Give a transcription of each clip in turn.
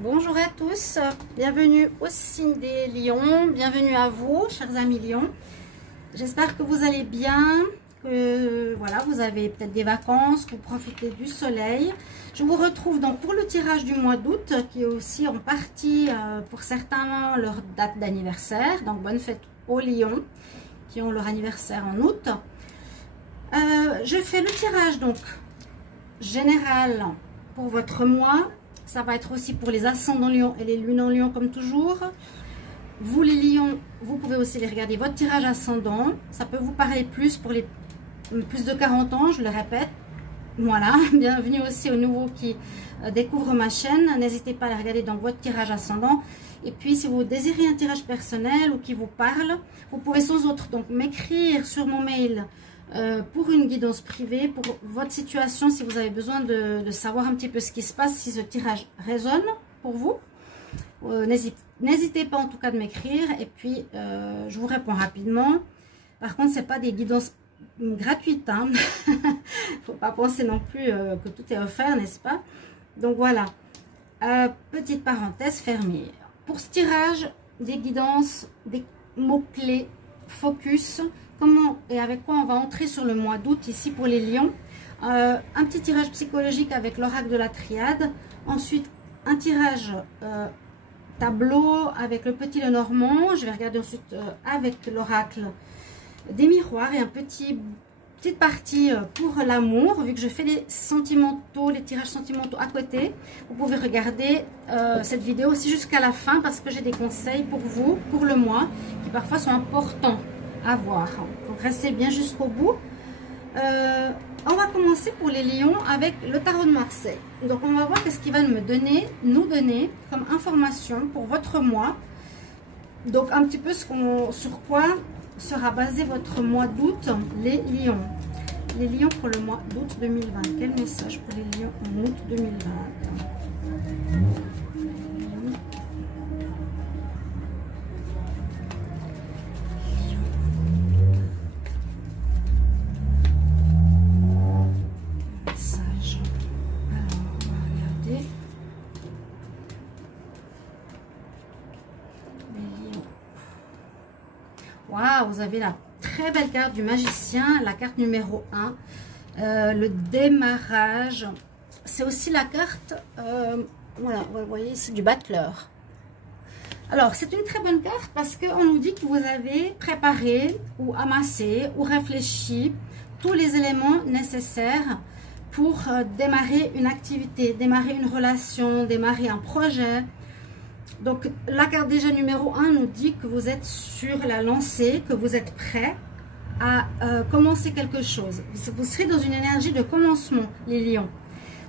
Bonjour à tous, bienvenue au signe des lions, bienvenue à vous chers amis lions. J'espère que vous allez bien, que voilà, vous avez peut-être des vacances, que vous profitez du soleil. Je vous retrouve donc pour le tirage du mois d'août qui est aussi en partie pour certains leur date d'anniversaire. Donc bonne fête aux lions qui ont leur anniversaire en août. Je fais le tirage donc général pour votre mois. Ça va être aussi pour les ascendants lions et les lunes en lion comme toujours. Vous les lions, vous pouvez aussi les regarder votre tirage ascendant. Ça peut vous parler plus pour les plus de 40 ans, je le répète. Voilà, bienvenue aussi aux nouveaux qui découvrent ma chaîne. N'hésitez pas à les regarder dans votre tirage ascendant. Et puis si vous désirez un tirage personnel ou qui vous parle, vous pouvez sans autre donc m'écrire sur mon mail pour une guidance privée, pour votre situation, si vous avez besoin de savoir un petit peu ce qui se passe, si ce tirage résonne pour vous. N'hésitez pas en tout cas de m'écrire et puis je vous réponds rapidement. Par contre, ce n'est pas des guidances gratuites. Hein. Faut pas penser non plus que tout est offert, n'est-ce pas? Donc voilà, petite parenthèse fermée. Pour ce tirage, des guidances, des mots-clés, focus, comment et avec quoi on va entrer sur le mois d'août ici pour les lions. Un petit tirage psychologique avec l'oracle de la triade. Ensuite, un tirage tableau avec le petit Lenormand. Je vais regarder ensuite avec l'oracle des miroirs et un petite partie pour l'amour. Vu que je fais les sentimentaux, les tirages sentimentaux à côté, vous pouvez regarder cette vidéo aussi jusqu'à la fin parce que j'ai des conseils pour vous, pour le mois, qui parfois sont importants à voir. Donc restez bien jusqu'au bout. On va commencer pour les lions avec le tarot de Marseille. Donc on va voir qu'est-ce qu'il va nous donner comme information pour votre mois. Donc un petit peu sur quoi sera basé votre mois d'août, les lions. Les lions pour le mois d'août 2020. Quel message pour les lions en août 2020? Waouh, vous avez la très belle carte du magicien, la carte numéro 1, le démarrage. C'est aussi la carte, voilà, vous voyez ici, du battleur. Alors, c'est une très bonne carte parce qu'on nous dit que vous avez préparé ou amassé ou réfléchi tous les éléments nécessaires pour démarrer une activité, démarrer une relation, démarrer un projet. Donc, la carte déjà numéro 1 nous dit que vous êtes sur la lancée, que vous êtes prêt à commencer quelque chose. Vous serez dans une énergie de commencement, les lions.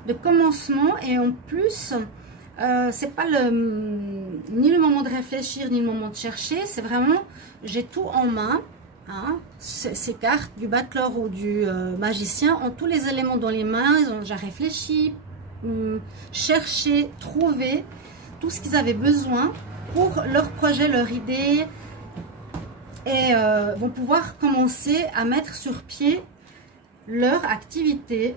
De commencement et en plus, c'est pas ni le moment de réfléchir, ni le moment de chercher. C'est vraiment, j'ai tout en main. Hein. Ces cartes du battleur ou du magicien ont tous les éléments dans les mains. Ils ont déjà réfléchi, cherché, trouvé tout ce qu'ils avaient besoin pour leur projet, leur idée et vont pouvoir commencer à mettre sur pied leur activité,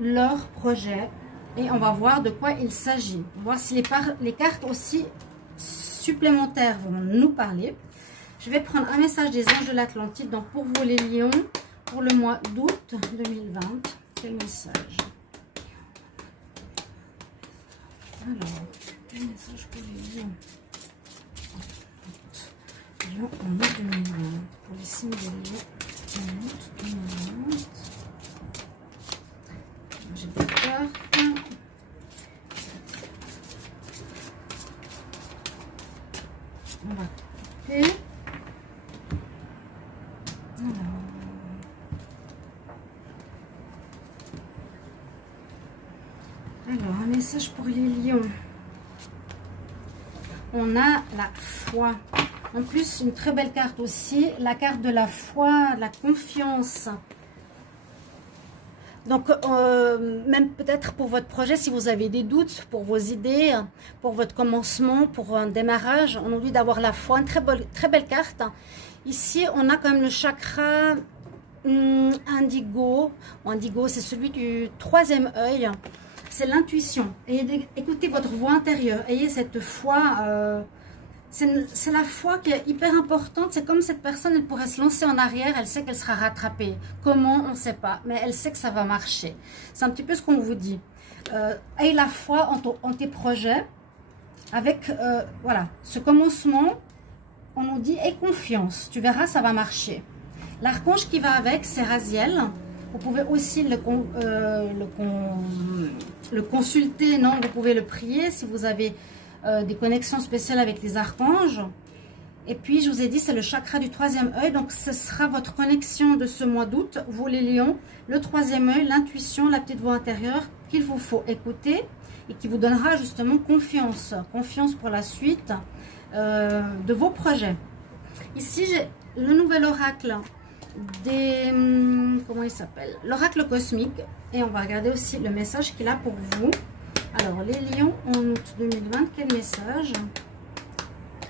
leur projet et on va voir de quoi il s'agit. On va voir si les cartes aussi supplémentaires vont nous parler. Je vais prendre un message des anges de l'Atlantide donc pour vous les lions pour le mois d'août 2020. Quel message? Alors, quel message pour les lions? Lions en août 2020. Pour les signes des lions en août 2020. J'ai des cartes. On va couper. Alors, un message pour les lions. On a la foi. En plus, une très belle carte aussi. La carte de la foi, de la confiance. Donc, même peut-être pour votre projet, si vous avez des doutes, pour vos idées, pour votre commencement, pour un démarrage, on nous dit d'avoir la foi. Une très belle carte. Ici, on a quand même le chakra indigo. Indigo, c'est celui du troisième œil. c'est l'intuition. Écoutez votre voix intérieure. Ayez cette foi. C'est la foi qui est hyper importante. C'est comme cette personne, elle pourrait se lancer en arrière. Elle sait qu'elle sera rattrapée. Comment, on ne sait pas. Mais elle sait que ça va marcher. C'est un petit peu ce qu'on vous dit. Aie la foi en tes projets. Avec, voilà, ce commencement, on nous dit, aie confiance. Tu verras, ça va marcher. L'archange qui va avec, c'est Raziel. Vous pouvez aussi le consulter, non, vous pouvez le prier si vous avez des connexions spéciales avec les archanges. Et puis, je vous ai dit, c'est le chakra du troisième œil. Donc, ce sera votre connexion de ce mois d'août, vous les lions. Le troisième œil, l'intuition, la petite voix intérieure qu'il vous faut écouter et qui vous donnera justement confiance. Confiance pour la suite de vos projets. Ici, j'ai le nouvel oracle des... Comment il s'appelle? L'oracle cosmique. Et on va regarder aussi le message qu'il a pour vous. Alors, les lions en août 2020, quel message?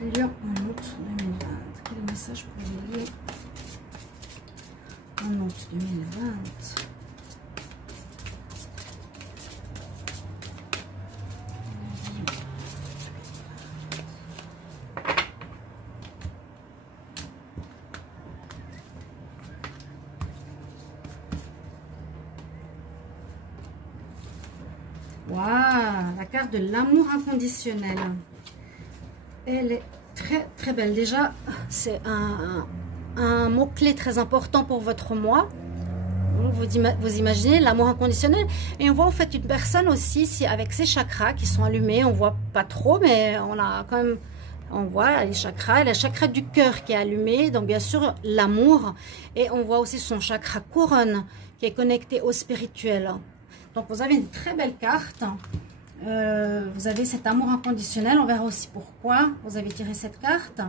Lions en août 2020. Quel message pour les lions en août 2020? Waouh, la carte de l'amour inconditionnel. Elle est très très belle. Déjà, c'est un mot-clé très important pour votre mois. Vous imaginez l'amour inconditionnel. Et on voit en fait une personne aussi ici avec ses chakras qui sont allumés. On voit pas trop, mais on a quand même... On voit les chakras, le chakra du cœur qui est allumé, donc bien sûr l'amour. Et on voit aussi son chakra couronne qui est connecté au spirituel. Donc, vous avez une très belle carte. Vous avez cet amour inconditionnel. On verra aussi pourquoi vous avez tiré cette carte.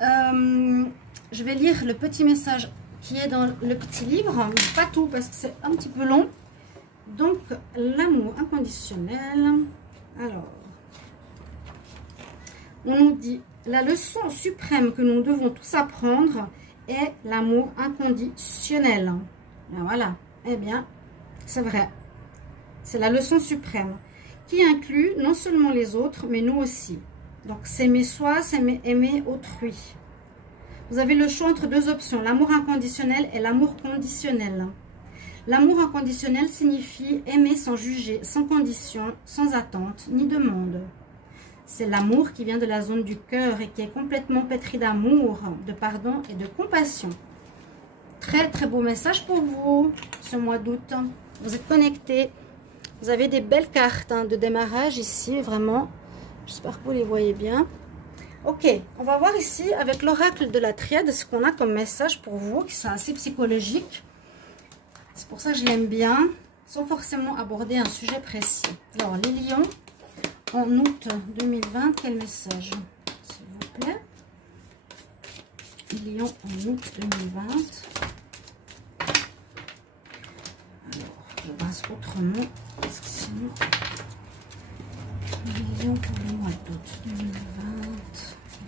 Je vais lire le petit message qui est dans le petit livre. Pas tout parce que c'est un petit peu long. Donc, l'amour inconditionnel. Alors, on nous dit, la leçon suprême que nous devons tous apprendre est l'amour inconditionnel. Et voilà. Eh bien, c'est vrai, c'est la leçon suprême qui inclut non seulement les autres, mais nous aussi. Donc, s'aimer soi, aimer autrui. Vous avez le choix entre deux options, l'amour inconditionnel et l'amour conditionnel. L'amour inconditionnel signifie aimer sans juger, sans condition, sans attente, ni demande. C'est l'amour qui vient de la zone du cœur et qui est complètement pétri d'amour, de pardon et de compassion. Très très beau message pour vous ce mois d'août. Vous êtes connectés. Vous avez des belles cartes de démarrage ici, vraiment. J'espère que vous les voyez bien. Ok, on va voir ici avec l'oracle de la triade ce qu'on a comme message pour vous, qui sont assez psychologiques. C'est pour ça que je l'aime bien, sans forcément aborder un sujet précis. Alors, les lions, en août 2020, quel message, s'il vous plaît? Lions en août 2020. Je passe autrement parce que sinon les lions pour le mois d'août 2020,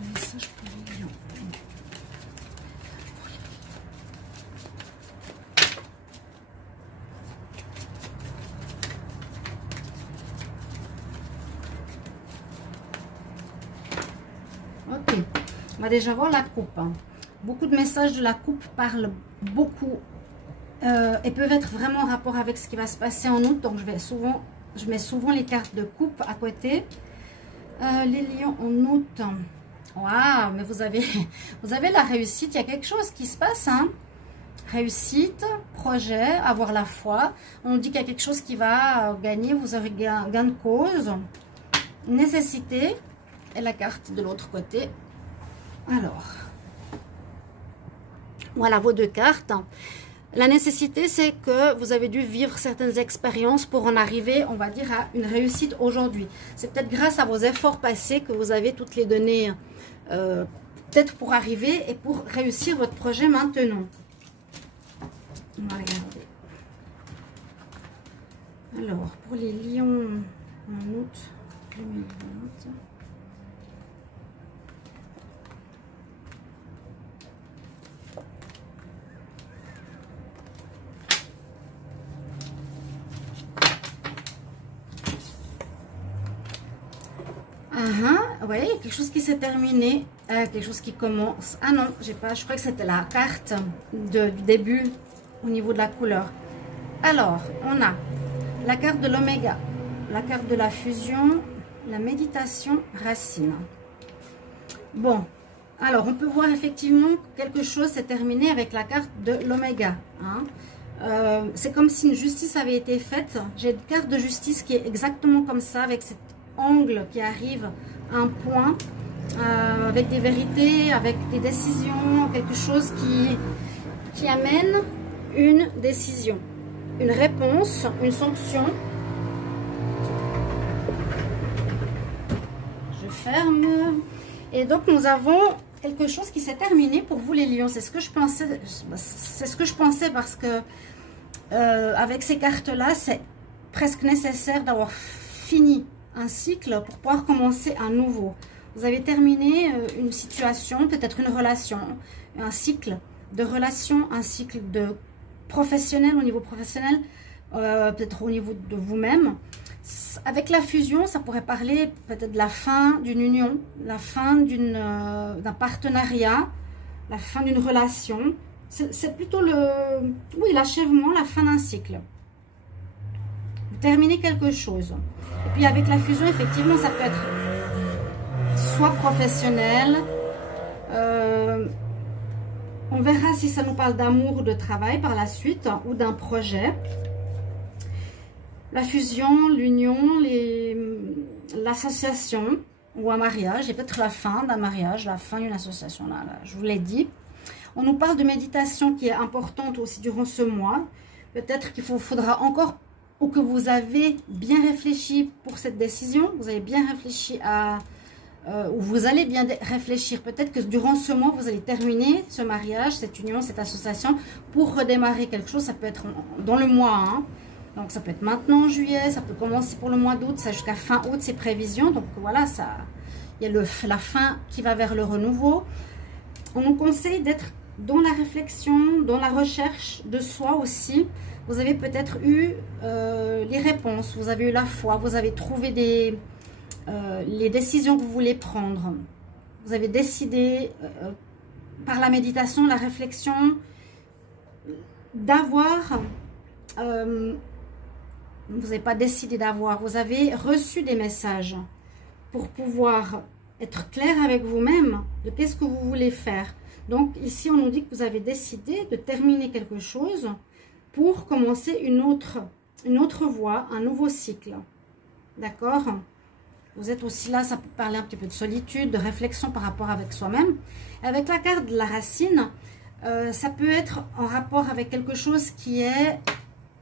le message pour les lions. Ok, on va déjà voir la coupe. Beaucoup de messages de la coupe parlent beaucoup et peuvent être vraiment en rapport avec ce qui va se passer en août. Donc, je mets souvent les cartes de coupe à côté. Les lions en août. Waouh, mais vous avez la réussite. Il y a quelque chose qui se passe. Hein? Réussite, projet, avoir la foi. On nous dit qu'il y a quelque chose qui va gagner. Vous aurez gain de cause. Nécessité. Et la carte de l'autre côté. Alors, voilà vos deux cartes. La nécessité, c'est que vous avez dû vivre certaines expériences pour en arriver, on va dire, à une réussite aujourd'hui. C'est peut-être grâce à vos efforts passés que vous avez toutes les données, peut-être pour arriver et pour réussir votre projet maintenant. On va regarder. Alors, pour les lions en août 2020... Vous voyez, il y a quelque chose qui s'est terminé, quelque chose qui commence. Ah non, j'ai pas, je crois que c'était la carte du début au niveau de la couleur. Alors, on a la carte de l'oméga, la carte de la fusion, la méditation, racine. Bon, alors on peut voir effectivement que quelque chose s'est terminé avec la carte de l'oméga. Hein. C'est comme si une justice avait été faite. J'ai une carte de justice qui est exactement comme ça, avec cet angle qui arrive à un point, avec des vérités, avec des décisions, quelque chose qui amène une décision, une réponse, une sanction. Je ferme. Et donc nous avons quelque chose qui s'est terminé pour vous les lions. C'est ce que je pensais. C'est ce que je pensais parce que avec ces cartes-là, c'est presque nécessaire d'avoir fini un cycle pour pouvoir commencer un nouveau. Vous avez terminé une situation, peut-être une relation, un cycle de relation, un cycle de professionnel au niveau professionnel, peut-être au niveau de vous-même. Avec la fusion, ça pourrait parler peut-être de la fin d'une union, la fin d'un partenariat, la fin d'une relation. C'est plutôt l'achèvement, la fin d'un cycle. Vous terminez quelque chose. Et puis avec la fusion, effectivement, ça peut être soit professionnel. On verra si ça nous parle d'amour ou de travail par la suite, ou d'un projet. La fusion, l'union, l'association ou un mariage, et peut-être la fin d'un mariage, la fin d'une association, là, je vous l'ai dit. On nous parle de méditation qui est importante aussi durant ce mois. Peut-être qu'il faudra encore, ou que vous avez bien réfléchi pour cette décision, vous avez bien réfléchi ou vous allez bien réfléchir. Peut-être que durant ce mois, vous allez terminer ce mariage, cette union, cette association, pour redémarrer quelque chose. Ça peut être dans le mois, hein. Donc ça peut être maintenant en juillet, ça peut commencer pour le mois d'août, ça jusqu'à fin août, ces prévisions. Donc voilà, il y a la fin qui va vers le renouveau. On nous conseille d'être dans la réflexion, dans la recherche de soi aussi. Vous avez peut-être eu les réponses, vous avez eu la foi, vous avez trouvé les décisions que vous voulez prendre. Vous avez décidé par la méditation, la réflexion, d'avoir... vous n'avez pas décidé d'avoir, vous avez reçu des messages pour pouvoir être clair avec vous-même de qu'est-ce que vous voulez faire. Donc ici, on nous dit que vous avez décidé de terminer quelque chose pour commencer une autre voie, un nouveau cycle. D'accord? Vous êtes aussi là, ça peut parler un petit peu de solitude, de réflexion par rapport avec soi-même. Avec la carte de la racine, ça peut être en rapport avec quelque chose qui est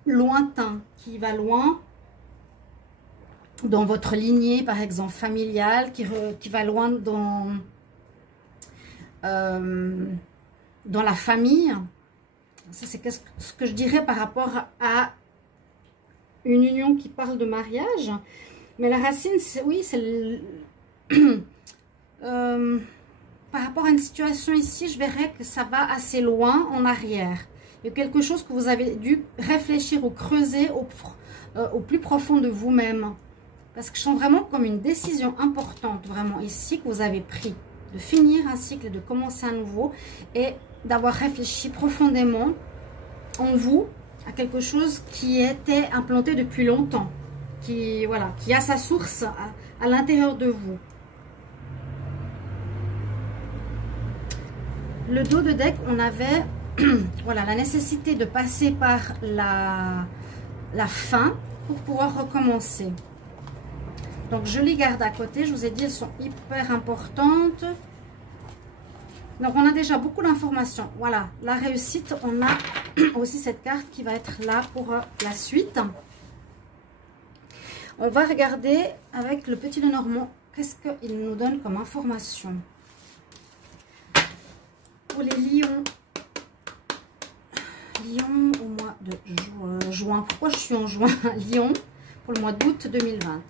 lointain, qui va loin dans votre lignée, par exemple familiale, qui va loin dans la famille. Ça, c'est ce que je dirais par rapport à une union qui parle de mariage. Mais la racine, oui, c'est par rapport à une situation ici, je verrais que ça va assez loin en arrière. Il y a quelque chose que vous avez dû réfléchir ou creuser au plus profond de vous-même. Parce que je sens vraiment comme une décision importante, vraiment ici, que vous avez pris. De finir un cycle, de commencer un nouveau. Et d'avoir réfléchi profondément en vous à quelque chose qui était implanté depuis longtemps. Qui a sa source à l'intérieur de vous. Le dos de deck, on avait... voilà, la nécessité de passer par la fin pour pouvoir recommencer. Donc, je les garde à côté. Je vous ai dit, elles sont hyper importantes. Donc, on a déjà beaucoup d'informations. Voilà, la réussite, on a aussi cette carte qui va être là pour la suite. On va regarder avec le petit Lenormand, qu'est-ce qu'il nous donne comme information. Pour les lions. Lion au mois de juin. Pourquoi je suis en juin? Lion pour le mois d'août 2020.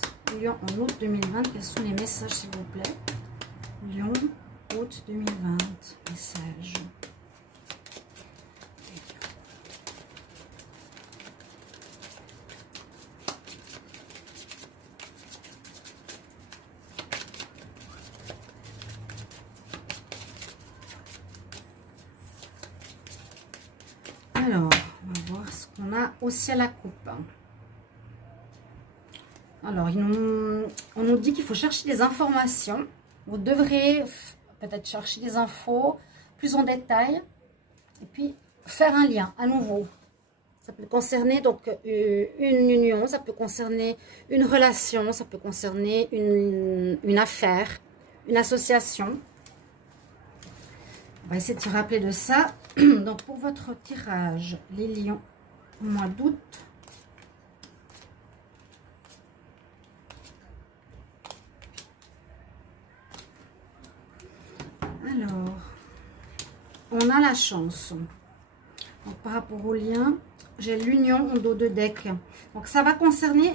Lion en août 2020. Quels sont les messages, s'il vous plaît? Lion, août 2020. Message. aussi à la coupe. Alors, on nous dit qu'il faut chercher des informations. Vous devrez peut-être chercher des infos plus en détail. Et puis, faire un lien à nouveau. Ça peut concerner donc une union, ça peut concerner une relation, ça peut concerner une affaire, une association. On va essayer de se rappeler de ça. Donc, pour votre tirage, les lions, au mois d'août. Alors, on a la chance. Donc, par rapport au lien, j'ai l'union en dos de deck. Donc, ça va concerner,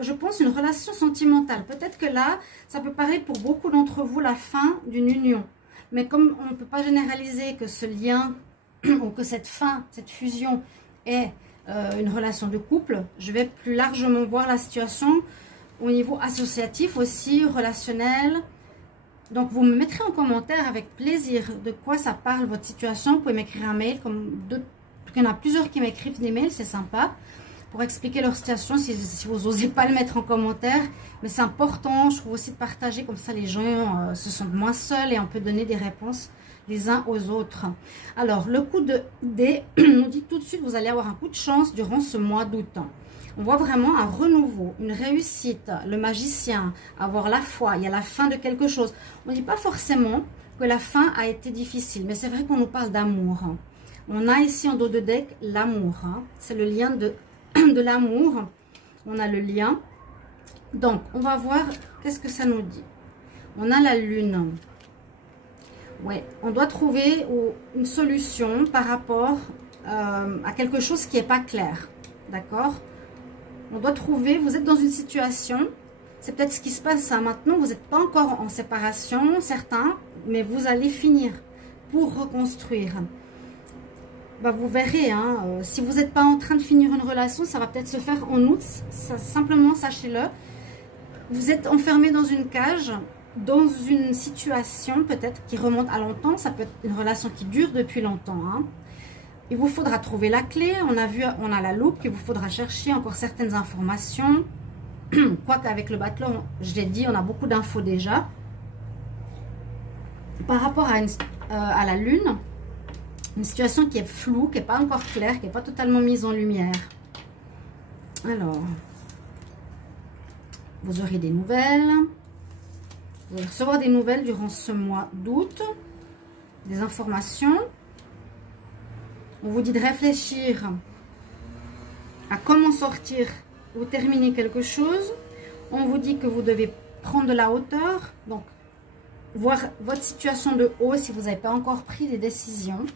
je pense, une relation sentimentale. Peut-être que là, ça peut paraître pour beaucoup d'entre vous la fin d'une union. Mais comme on ne peut pas généraliser que ce lien ou que cette fin, cette fusion est une relation de couple, je vais plus largement voir la situation au niveau associatif aussi, relationnel. Donc, vous me mettrez en commentaire avec plaisir de quoi ça parle, votre situation. Vous pouvez m'écrire un mail, il y en a plusieurs qui m'écrivent des mails, c'est sympa, pour expliquer leur situation si vous n'osez pas le mettre en commentaire. Mais c'est important, je trouve aussi, de partager, comme ça les gens se sentent moins seuls et on peut donner des réponses les uns aux autres. Alors, le coup de dé nous dit tout de suite, vous allez avoir un coup de chance durant ce mois d'août. On voit vraiment un renouveau, une réussite, le magicien, avoir la foi, il y a la fin de quelque chose. On ne dit pas forcément que la fin a été difficile, mais c'est vrai qu'on nous parle d'amour. On a ici en dos de deck l'amour, c'est le lien de l'amour. On a le lien. Donc, on va voir qu'est-ce que ça nous dit. On a la lune. Ouais, on doit trouver une solution par rapport à quelque chose qui n'est pas clair. D'accord? On doit trouver, vous êtes dans une situation, c'est peut-être ce qui se passe maintenant, vous n'êtes pas encore en séparation, certains, mais vous allez finir pour reconstruire. Bah, vous verrez, si vous n'êtes pas en train de finir une relation, ça va peut-être se faire en août, simplement sachez-le. Vous êtes enfermé dans une cage, dans une situation peut-être qui remonte à longtemps, ça peut être une relation qui dure depuis longtemps, Il vous faudra trouver la clé. On a la loupe qu'il vous faudra chercher encore certaines informations. Quoique avec le batelot, je l'ai dit, on a beaucoup d'infos déjà. Par rapport à la lune, une situation qui est floue, qui n'est pas encore claire, qui n'est pas totalement mise en lumière. Alors, vous aurez des nouvelles. Vous allez recevoir des nouvelles durant ce mois d'août. Des informations. On vous dit de réfléchir à comment sortir ou terminer quelque chose. On vous dit que vous devez prendre de la hauteur. Donc, voir votre situation de haut si vous n'avez pas encore pris des décisions.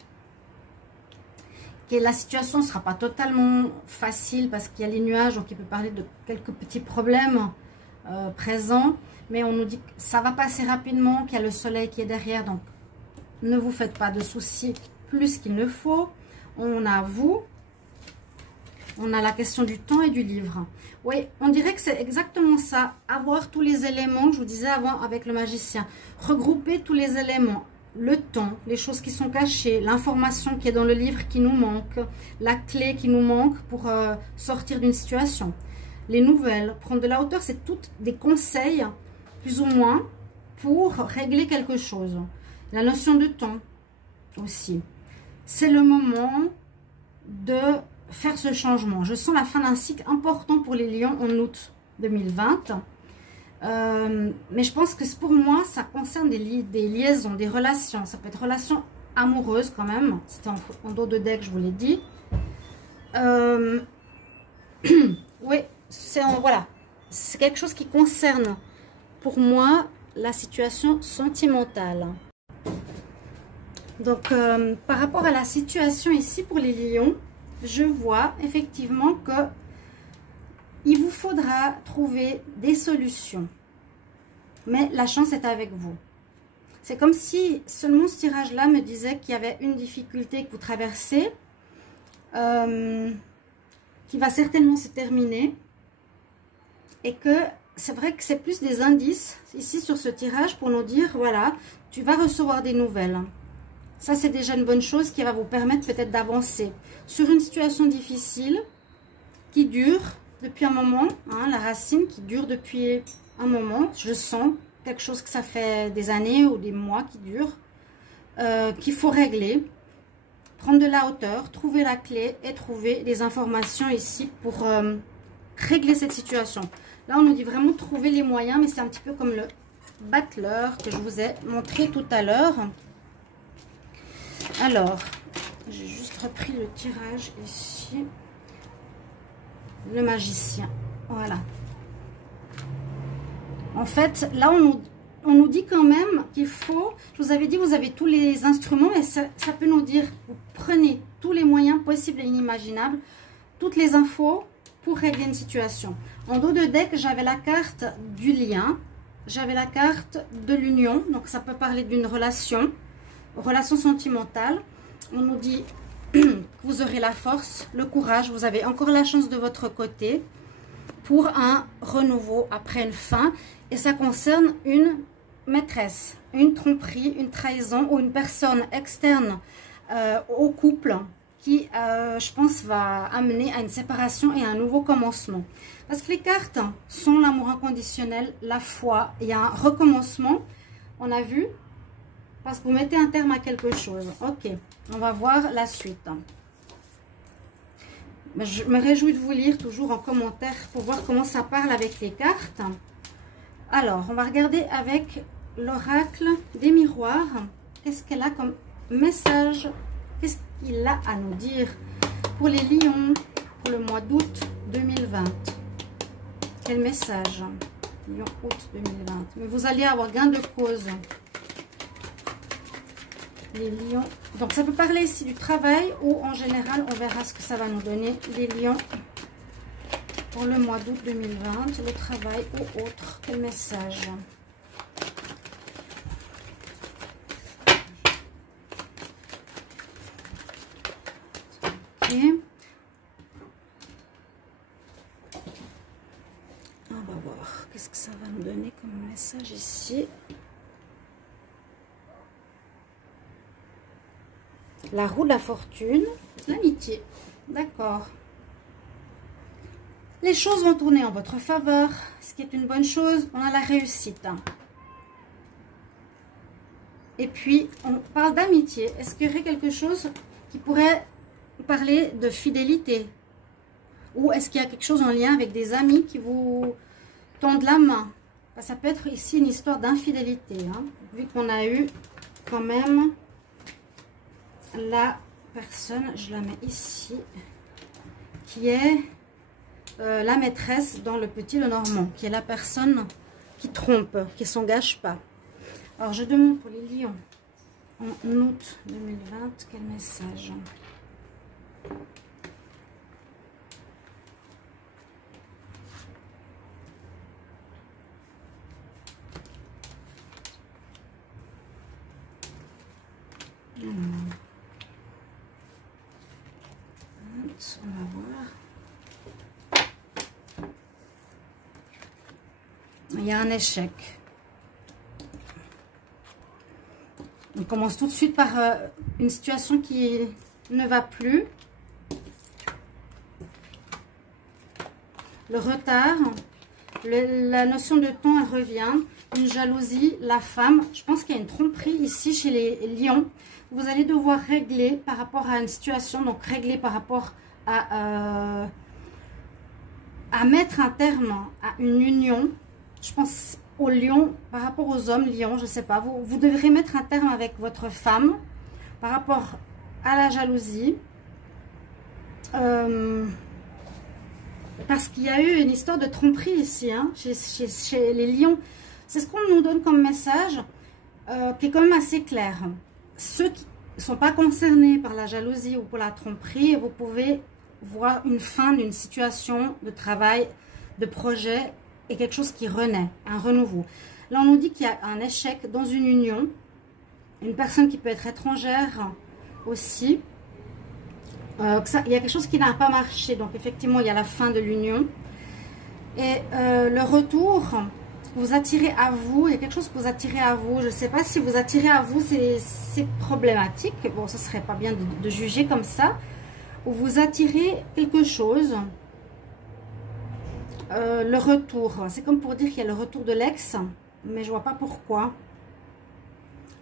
Que la situation ne sera pas totalement facile parce qu'il y a les nuages. Donc, il peut parler de quelques petits problèmes présents. Mais on nous dit que ça va passer rapidement, qu'il y a le soleil qui est derrière. Donc, ne vous faites pas de soucis plus qu'il ne faut. On a vous, on a la question du temps et du livre. Oui, on dirait que c'est exactement ça. Avoir tous les éléments, je vous disais avant avec le magicien. Regrouper tous les éléments. Le temps, les choses qui sont cachées, l'information qui est dans le livre qui nous manque, la clé qui nous manque pour sortir d'une situation. Les nouvelles, prendre de la hauteur, c'est toutes des conseils, plus ou moins, pour régler quelque chose. La notion de temps aussi. C'est le moment de faire ce changement. Je sens la fin d'un cycle important pour les lions en août 2020. Mais je pense que pour moi, ça concerne des liaisons, des relations. Ça peut être relations amoureuses quand même. C'était en dos de deck, je vous l'ai dit. Oui, voilà. C'est quelque chose qui concerne pour moi la situation sentimentale. Donc, par rapport à la situation ici pour les lions, je vois effectivement que il vous faudra trouver des solutions. Mais la chance est avec vous. C'est comme si seulement ce tirage-là me disait qu'il y avait une difficulté que vous traversez, qui va certainement se terminer. Et que c'est vrai que c'est plus des indices ici sur ce tirage pour nous dire, voilà, tu vas recevoir des nouvelles. Ça, c'est déjà une bonne chose qui va vous permettre peut-être d'avancer sur une situation difficile. qui dure depuis un moment, hein, la racine qui dure depuis un moment. Je sens quelque chose que ça fait des années ou des mois qui dure, qu'il faut régler. Prendre de la hauteur, trouver la clé et trouver des informations ici pour régler cette situation. Là, on nous dit vraiment de trouver les moyens, mais c'est un petit peu comme le battleur que je vous ai montré tout à l'heure. Alors, j'ai juste repris le tirage ici. Le magicien, voilà. En fait, là, on nous dit quand même qu'il faut, je vous avais dit, vous avez tous les instruments, et ça peut nous dire, vous prenez tous les moyens possibles et inimaginables, toutes les infos pour régler une situation. En dos de deck, j'avais la carte du lien, j'avais la carte de l'union, donc ça peut parler d'une relation sentimentale. On nous dit que vous aurez la force, le courage, vous avez encore la chance de votre côté pour un renouveau après une fin, et ça concerne une maîtresse, une tromperie, une trahison ou une personne externe au couple qui, je pense, va amener à une séparation et à un nouveau commencement. Parce que les cartes sont l'amour inconditionnel, la foi, il y a un recommencement, on a vu, parce que vous mettez un terme à quelque chose. Ok, on va voir la suite. Je me réjouis de vous lire toujours en commentaire pour voir comment ça parle avec les cartes. Alors, on va regarder avec l'oracle des miroirs. Qu'est-ce qu'elle a comme message? Qu'est-ce qu'il a à nous dire pour les lions pour le mois d'août 2020? Quel message? Lion août 2020. Mais vous allez avoir gain de cause. Les lions. Donc, ça peut parler ici du travail ou en général, on verra ce que ça va nous donner. Les lions pour le mois d'août 2020, le travail ou autre. Quel message? Ok. On va voir. Qu'est-ce que ça va nous donner comme message ici? La roue de la fortune, l'amitié. D'accord. Les choses vont tourner en votre faveur, ce qui est une bonne chose. On a la réussite. Et puis, on parle d'amitié. Est-ce qu'il y aurait quelque chose qui pourrait parler de fidélité? Ou est-ce qu'il y a quelque chose en lien avec des amis qui vous tendent la main? Ça peut être ici une histoire d'infidélité. Hein, vu qu'on a eu quand même la personne, je la mets ici, qui est la maîtresse dans le Petit Lenormand, qui est la personne qui trompe, qui ne s'engage pas. Alors, je demande pour les lions en août 2020, quel message? On va voir. Il y a un échec. On commence tout de suite par une situation qui ne va plus. Le retard. La notion de temps, elle revient. Une jalousie, la femme. Je pense qu'il y a une tromperie ici chez les lions. Vous allez devoir régler par rapport à une situation. Donc, régler par rapport à mettre un terme à une union. Je pense aux lions, par rapport aux hommes lions, je ne sais pas. Vous devrez mettre un terme avec votre femme par rapport à la jalousie. Parce qu'il y a eu une histoire de tromperie ici, hein, chez les lions. C'est ce qu'on nous donne comme message, qui est quand même assez clair. Ceux qui ne sont pas concernés par la jalousie ou pour la tromperie, vous pouvez voir une fin d'une situation de travail, de projet, et quelque chose qui renaît, un renouveau. Là, on nous dit qu'il y a un échec dans une union, une personne qui peut être étrangère aussi. Il y a quelque chose qui n'a pas marché, donc effectivement, il y a la fin de l'union. Et le retour, vous attirez à vous, il y a quelque chose que vous attirez à vous. Je ne sais pas si vous attirez à vous, c'est problématique. Bon, ce ne serait pas bien de juger comme ça. Ou vous attirez quelque chose le retour. C'est comme pour dire qu'il y a le retour de l'ex, mais je vois pas pourquoi.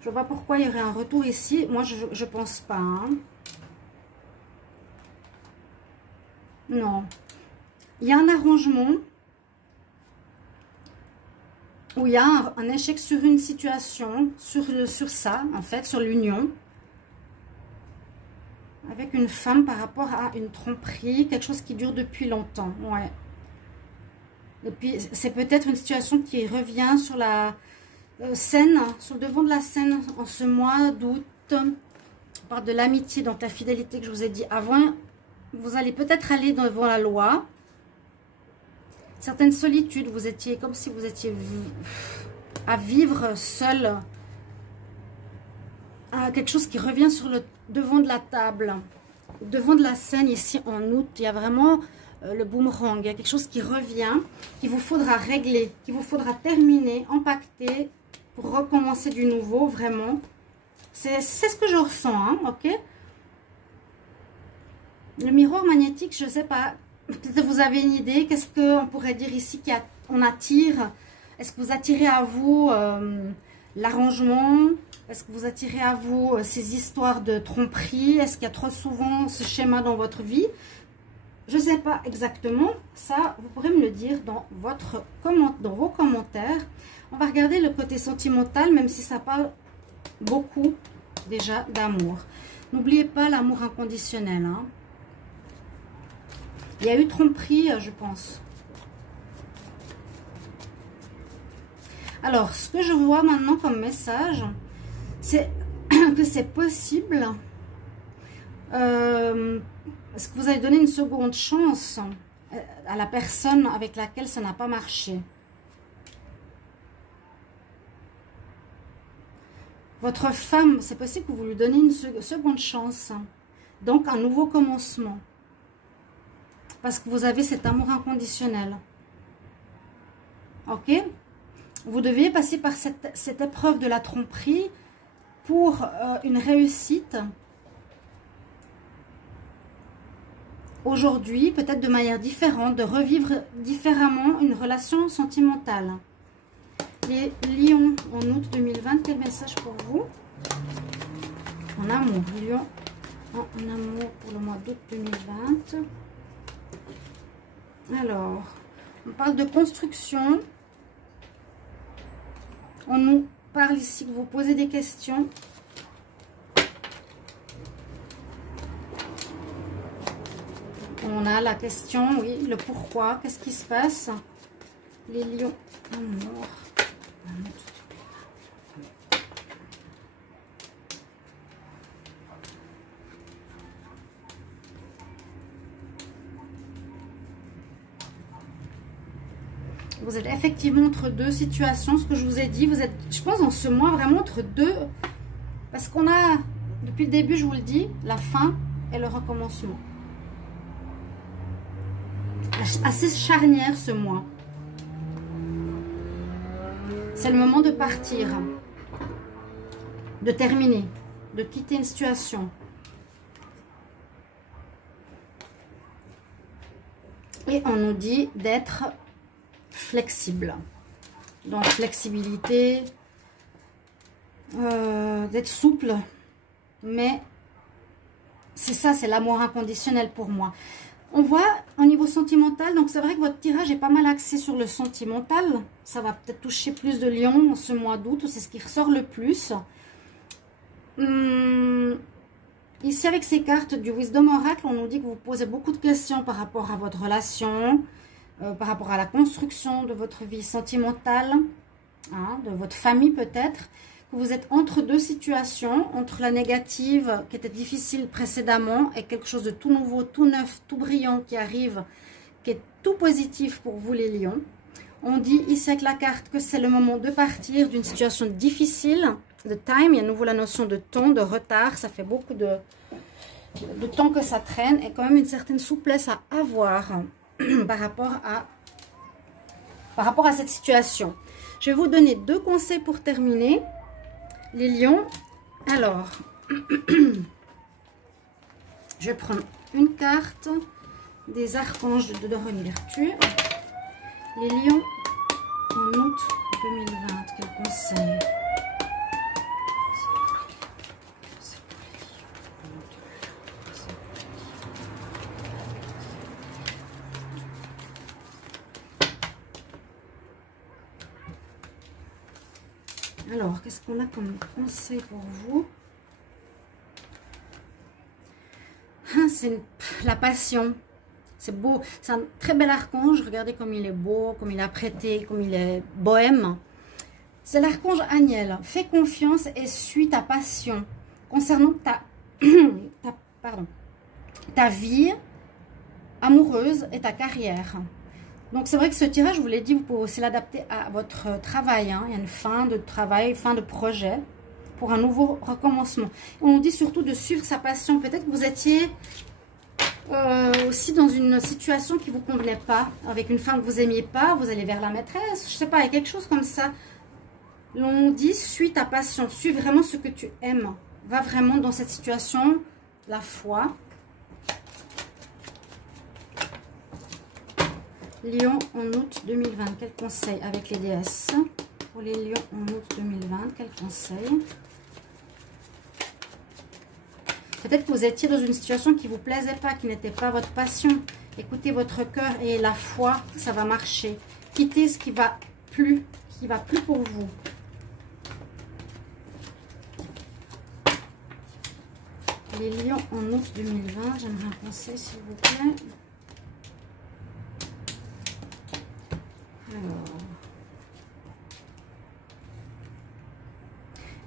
Je vois pas pourquoi il y aurait un retour ici. Moi, je pense pas. Hein. Non. Il y a un arrangement où il y a un échec sur une situation, sur ça, en fait, sur l'union. Avec une femme par rapport à une tromperie, quelque chose qui dure depuis longtemps. Ouais. Et puis, c'est peut-être une situation qui revient sur la scène, sur le devant de la scène en ce mois d'août. On parle de l'amitié, donc la fidélité que je vous ai dit avant. Vous allez peut-être aller devant la loi. Certaines solitudes, vous étiez comme si vous étiez à vivre seul. Quelque chose qui revient sur le devant de la table, devant de la scène ici en août. Il y a vraiment le boomerang. Il y a quelque chose qui revient, qu'il vous faudra régler, qu'il vous faudra terminer, empaqueter pour recommencer du nouveau, vraiment. C'est ce que je ressens, hein, ok? Le miroir magnétique, je ne sais pas. Peut-être vous avez une idée. Qu'est-ce qu'on pourrait dire ici qu'on attire? Est-ce que vous attirez à vous l'arrangement? Est-ce que vous attirez à vous ces histoires de tromperie? Est-ce qu'il y a trop souvent ce schéma dans votre vie? Je ne sais pas exactement. Ça, vous pourrez me le dire dans vos commentaires. On va regarder le côté sentimental, même si ça parle beaucoup déjà d'amour. N'oubliez pas l'amour inconditionnel, hein. Il y a eu tromperie, je pense. Alors, ce que je vois maintenant comme message, c'est que c'est possible. Est-ce que vous avez donné une seconde chance à la personne avec laquelle ça n'a pas marché? Votre femme, c'est possible que vous lui donnez une seconde chance. Donc, un nouveau commencement. Parce que vous avez cet amour inconditionnel. Ok? Vous deviez passer par cette épreuve de la tromperie pour une réussite. Aujourd'hui, peut-être de manière différente, de revivre différemment une relation sentimentale. Les lions en août 2020, quel message pour vous? En amour, lion en amour pour le mois d'août 2020. Alors, on parle de construction. On nous parle ici que vous posez des questions. On a la question, oui, le pourquoi, qu'est-ce qui se passe? Les lions, amour. Vous êtes effectivement entre deux situations, ce que je vous ai dit. Vous êtes, je pense, dans ce mois, vraiment entre deux. Parce qu'on a, depuis le début, je vous le dis, la fin et le recommencement. Assez charnière ce mois. C'est le moment de partir. De terminer. De quitter une situation. Et on nous dit d'être flexible. Donc flexibilité, d'être souple, mais c'est ça, c'est l'amour inconditionnel pour moi. On voit au niveau sentimental, donc c'est vrai que votre tirage est pas mal axé sur le sentimental. Ça va peut-être toucher plus de lions en ce mois d'août, c'est ce qui ressort le plus. Ici avec ces cartes du Wisdom Oracle, on nous dit que vous posez beaucoup de questions par rapport à votre relation, par rapport à la construction de votre vie sentimentale, hein, de votre famille peut-être, que vous êtes entre deux situations, entre la négative qui était difficile précédemment et quelque chose de tout nouveau, tout neuf, tout brillant qui arrive, qui est tout positif pour vous les lions. On dit ici avec la carte que c'est le moment de partir d'une situation difficile, de time, il y a à nouveau la notion de temps, de retard, ça fait beaucoup de temps que ça traîne et quand même une certaine souplesse à avoir par rapport à cette situation. Je vais vous donner deux conseils pour terminer, les lions. Alors, je vais prendre une carte des archanges de Reine Vertu. Les lions en août 2020, quel conseil? Alors, qu'est-ce qu'on a comme conseil pour vous? C'est la passion. C'est beau. C'est un très bel archange. Regardez comme il est beau, comme il est apprêté, comme il est bohème. C'est l'archange Aniel. Fais confiance et suis ta passion concernant ta vie amoureuse et ta carrière. Donc c'est vrai que ce tirage, je vous l'ai dit, vous pouvez aussi l'adapter à votre travail. Hein. Il y a une fin de travail, fin de projet pour un nouveau recommencement. On dit surtout de suivre sa passion. Peut-être que vous étiez aussi dans une situation qui ne vous convenait pas, avec une femme que vous n'aimiez pas, vous allez vers la maîtresse, je ne sais pas, il y a quelque chose comme ça. On dit, suis ta passion, suis vraiment ce que tu aimes. Va vraiment dans cette situation, la foi. Lion en août 2020, quel conseil avec les déesses? Pour les lions en août 2020, quel conseil? Peut-être que vous étiez dans une situation qui ne vous plaisait pas, qui n'était pas votre passion. Écoutez votre cœur et la foi, ça va marcher. Quittez ce qui va plus pour vous. Les lions en août 2020, j'aimerais un conseil s'il vous plaît. Alors.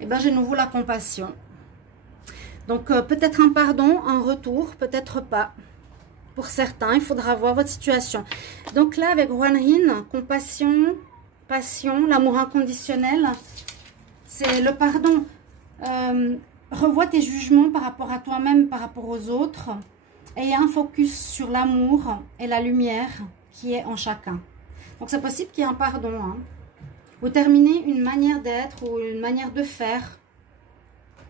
Eh bien, j'ai de nouveau la compassion. Donc, peut-être un pardon, un retour, peut-être pas. Pour certains, il faudra voir votre situation. Donc là, avec Ruan Yin, compassion, passion, l'amour inconditionnel, c'est le pardon. Revois tes jugements par rapport à toi-même, par rapport aux autres. Et un focus sur l'amour et la lumière qui est en chacun. Donc, c'est possible qu'il y ait un pardon. Hein. Vous terminez une manière d'être ou une manière de faire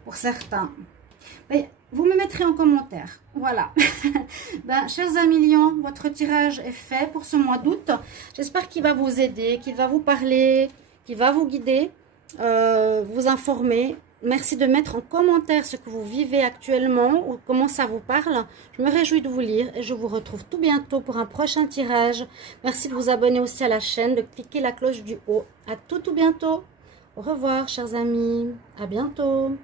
pour certains. Mais vous me mettrez en commentaire. Voilà. Chers amis lions, votre tirage est fait pour ce mois d'août. J'espère qu'il va vous aider, qu'il va vous parler, qu'il va vous guider, vous informer. Merci de mettre en commentaire ce que vous vivez actuellement ou comment ça vous parle. Je me réjouis de vous lire et je vous retrouve tout bientôt pour un prochain tirage. Merci de vous abonner aussi à la chaîne, de cliquer la cloche du haut. À tout bientôt. Au revoir, chers amis. À bientôt.